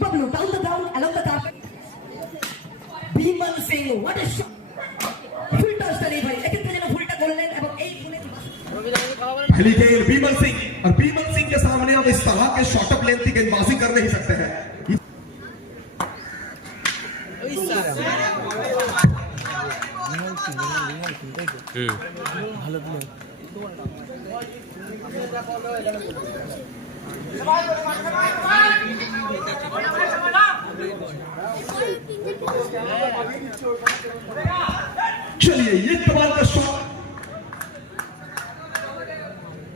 Bablu down the ground along the carpet. Bimal Singh, what a shot! Full toss नहीं भाई, लेकिन तुझे ना full toss करने अब एक पहली गेंद बीमल सिंह और बीमल सिंह के सामने हम इस तरह के शॉर्ट अप लेंथ की गेंदबाजी कर नहीं सकते हैं। चलिए ये कमाल का शॉट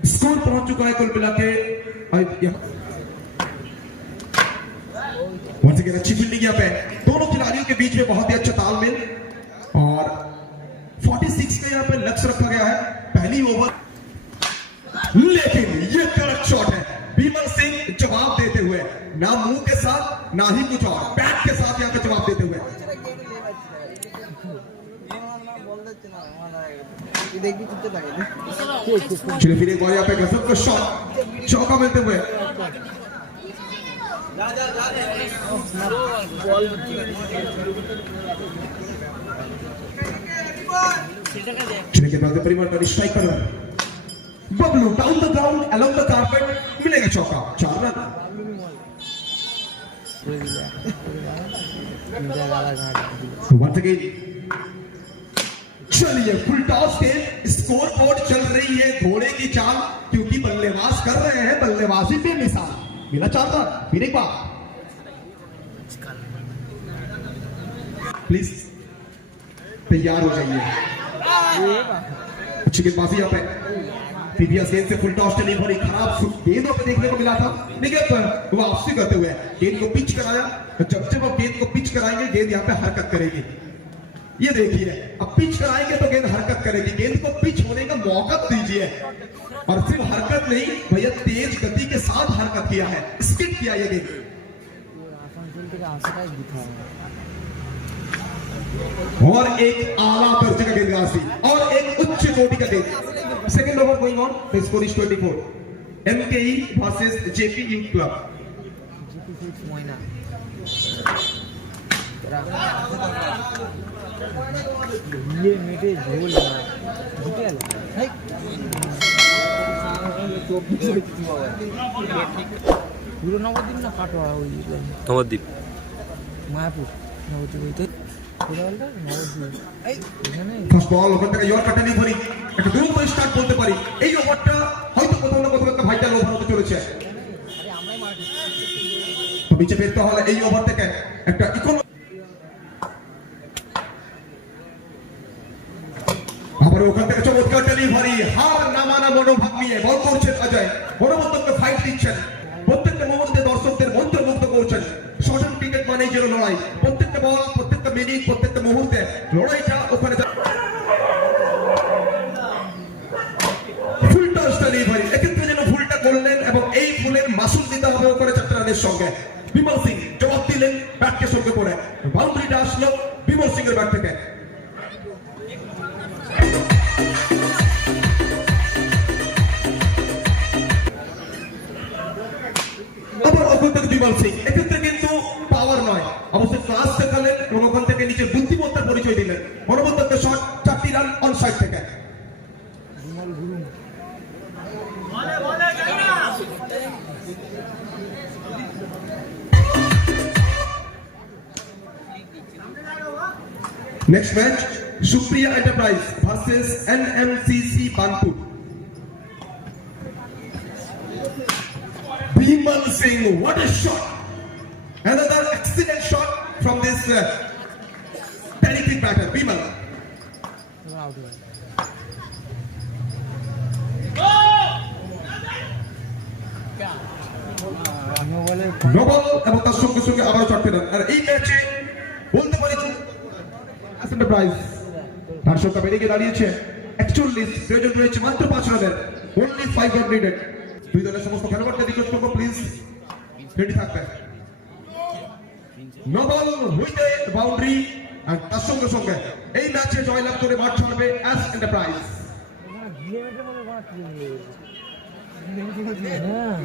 स्कोर पहुंच चुका है कुल मिला के वंस अगेन अच्छी फील्डिंग यहाँ पे दोनों खिलाड़ियों के बीच में बहुत ही अच्छा तालमेल और 46 का यहाँ पे लक्ष्य रखा गया है पहली ओवर, लेकिन ये कड़क शॉट है बीमल सिंह जवाब देते हुए ना मुंह के साथ ना ही कुछ और बैट के साथ यहाँ पे जवाब देते हुए चलिए फिर एक बार यहाँ पे गजब का शॉट चौका मिलते हुए चलिए के बाद परिवर्तन स्ट्राइक पर Bablu down the ground along the carpet मिलेगा चौका 4 रन। वंस अगेन चलिए फुल टॉस के स्कोर बोर्ड चल रही है घोड़े की चाल क्योंकि बल्लेबाज कर रहे हैं बल्लेबाजी बेमिसाल मिला 4 रन। फिर एक बार प्लीज तैयार हो जाइए अच्छी गेंदबाजी यहाँ पे पीवीएस गेंद से फुल टॉस चली भरी खराब गेंदों पे देखने को मिला था लेकिन वापसी करते हुए गेंद को पिच कराया जब आप गेंद को पिच कराएंगे गेंद यहाँ पे हरकत करेगी ये देखिए अब पिच कराएंगे तो गेंद हरकत करेगी गेंद को पिच होने का मौका दीजिए और सिर्फ हरकत नहीं भैया तेज गति के साथ हरकत किया है स्किप किया ये गेंद और एक आला दर्जे का गेंदबाजी और एक उच्च कोटि का गेंद second over going on the score is 24 MKE versus JP youth club ये मेरे झोल পুরো নবদ্বীপ না কাটোয়া ওই নবদ্বীপ মায়াপুর নবদ্বীপ ফার্স্ট বল ওখান থেকে ইয়র কাটা নিয়ে ভরি একটা দ্রুত স্টার্ট বলতে পারি এই ওভারটা হয়তো কোথাও না কোথাও একটা ভাইটাল ওভার হতে চলেছে তো নিচে ফেরতে হলে এই ওভার থেকে একটা আবার ওখান থেকে চমৎকার ডেলিভারি হার নামানা মনোভাব নিয়ে বল করছেন অজয় মনোমন্তকে ফাইট দিচ্ছেন প্রত্যেকটা মুহূর্তে দর্শকদের মন্ত্রমুগ্ধ করছেন সজন ক্রিকেট মানেই যেন লড়াই প্রত্যেকটা বল প্রত্যেকটা মিনিট প্রত্যেকটা মুহূর্তে লড়াইটা ওখানে ফুলটা ডেলিভারি এক্ষেত্রে যেন ফুলটা করলেন এবং এই ফুলের মাসুল দিতে হবে ওখানে 4 রানের সঙ্গে বিমল সিং জবাব দিলেন ব্যাটকে সঙ্গে করে বাউন্ডারিটা আসলো বিমল সিং এর ব্যাট থেকে বিমল সিং এক্ষেত্রে কিন্তু পাওয়ার নয় অবশ্যই ক্লাস দেখালেন ওখান থেকে নিজের বুদ্ধিমত্তার পরিচয় দিলেন মনোবদ্ধকে শট 4টি রান অন সাইড থেকে next match Supriya enterprise versus NMCC Kanpur Bimal Singh, what a shot! Another excellent shot from this terrific batter, Bimal. No ball এবং তার সঙ্গে সঙ্গে আবারও 4টি রান আর এই ম্যাচে বলতে পারি এন্টারপ্রাইজ তার সংখ্যা বেড়ে গিয়ে দাঁড়িয়েছে 41 প্রয়োজন রয়েছে মাত্র 5 রানের only 5 run needed দুই দলের সমস্ত খেলোয়াড়কে রিকোয়েস্ট করব প্লিজ রেডি থাকবেন no ball with a boundary আর তার সঙ্গে সঙ্গে এই ম্যাচে জয়লাভ করে মাঠ ছাড়বে এস এন্টারপ্রাইজ হ্যাঁ